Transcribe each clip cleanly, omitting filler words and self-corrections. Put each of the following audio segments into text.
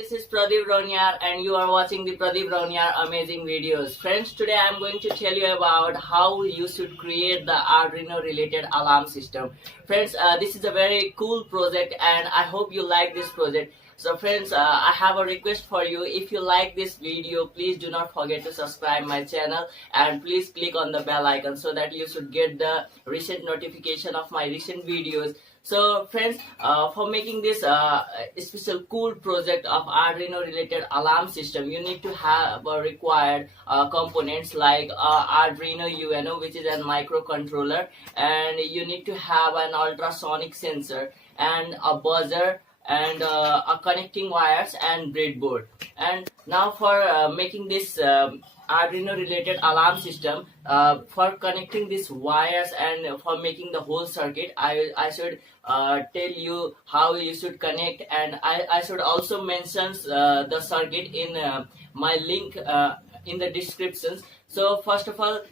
This is Pradeep Rauniyar and you are watching the Pradeep Rauniyar amazing videos. Friends, today I am going to tell you about how you should create the Arduino related alarm system. Friends, this is a very cool project and I hope you like this project. So friends, I have a request for you. If you like this video, please do not forget to subscribe my channel and please click on the bell icon so that you should get the recent notification of my recent videos. So friends, for making this special cool project of Arduino related alarm system, you need to have required components like Arduino Uno, which is a microcontroller, and you need to have an ultrasonic sensor and a buzzer and a connecting wires and breadboard. And now for making this Arduino related alarm system, for connecting these wires and for making the whole circuit, I should tell you how you should connect, and I should also mention the circuit in my link in the descriptions. So first of all,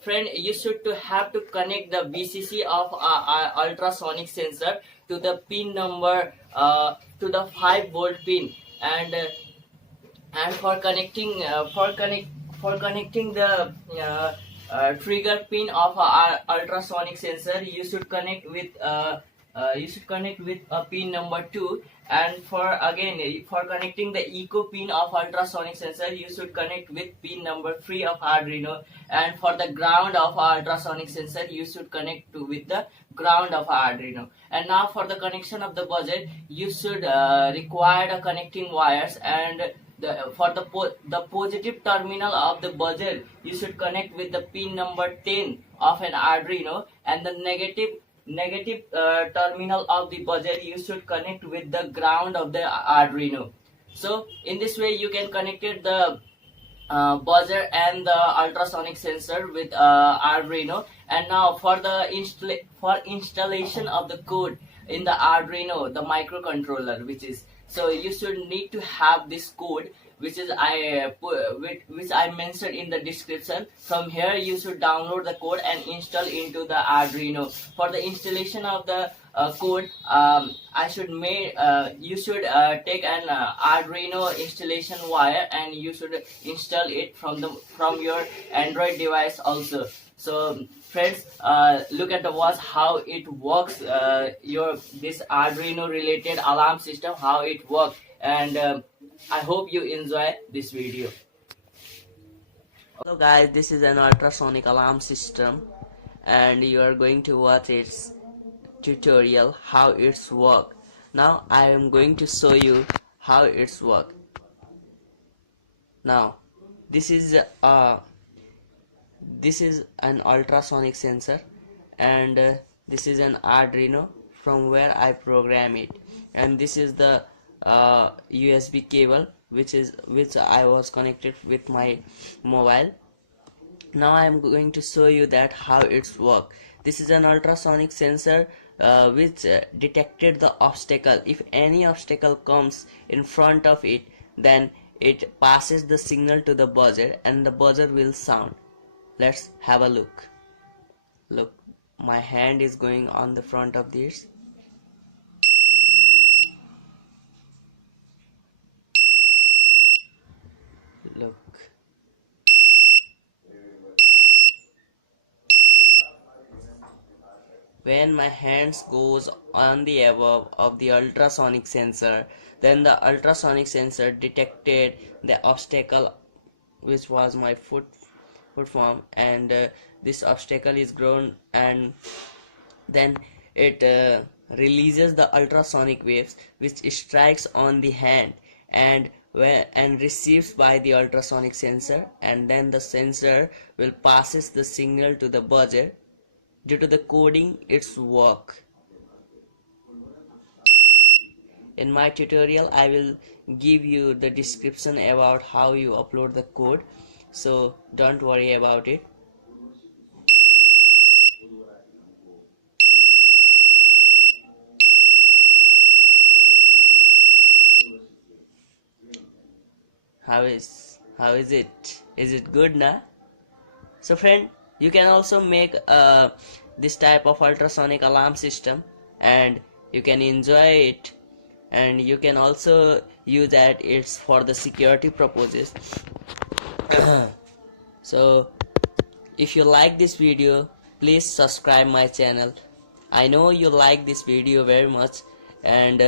friend, you should to have to connect the VCC of ultrasonic sensor to the pin number to the 5-volt pin, and for connecting for connecting the trigger pin of our ultrasonic sensor, you should connect with pin number 2. And for connecting the echo pin of ultrasonic sensor, you should connect with pin number 3 of Arduino. And for the ground of ultrasonic sensor, you should connect with the ground of Arduino. And now for the connection of the buzzer, you should require the connecting wires, and for the positive terminal of the buzzer, you should connect with the pin number 10 of an Arduino, and the negative terminal of the buzzer you should connect with the ground of the Arduino. So in this way you can connect the buzzer and the ultrasonic sensor with Arduino. And now for the installation of the code in the Arduino, the microcontroller, which is, so you should need to have this code, which I mentioned in the description. From here you should download the code and install into the Arduino. For the installation of the code, you should take an Arduino installation wire and you should install it from your Android device also. So friends, look at the watch how it works, this Arduino related alarm system, how it works, and I hope you enjoy this video. Hello guys, this is an ultrasonic alarm system and you are going to watch its tutorial how it's work. Now I am going to show you how it's work. Now this is an ultrasonic sensor, and this is an Arduino from where I program it, and this is the USB cable which I was connected with my mobile. Now I am going to show you that how it's work. This is an ultrasonic sensor which detected the obstacle. If any obstacle comes in front of it, then it passes the signal to the buzzer and the buzzer will sound. Let's have a look. Look, my hand is going on the front of this. Look. When my hands goes on the above of the ultrasonic sensor, then the ultrasonic sensor detected the obstacle, which was my foot form, and this obstacle is grown, and then it releases the ultrasonic waves which strikes on the hand and receives by the ultrasonic sensor, and then the sensor will passes the signal to the buzzer. Due to the coding, it's work. In my tutorial I will give you the description about how you upload the code, so don't worry about it. How is it? Is it good now? So friend, you can also make this type of ultrasonic alarm system and you can enjoy it and you can also use that it's for the security purposes. So if you like this video, please subscribe my channel. I know you like this video very much, and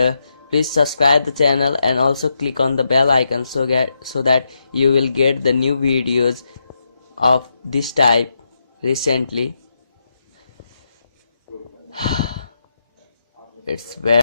please subscribe the channel and also click on the bell icon so that you will get the new videos of this type recently. It's very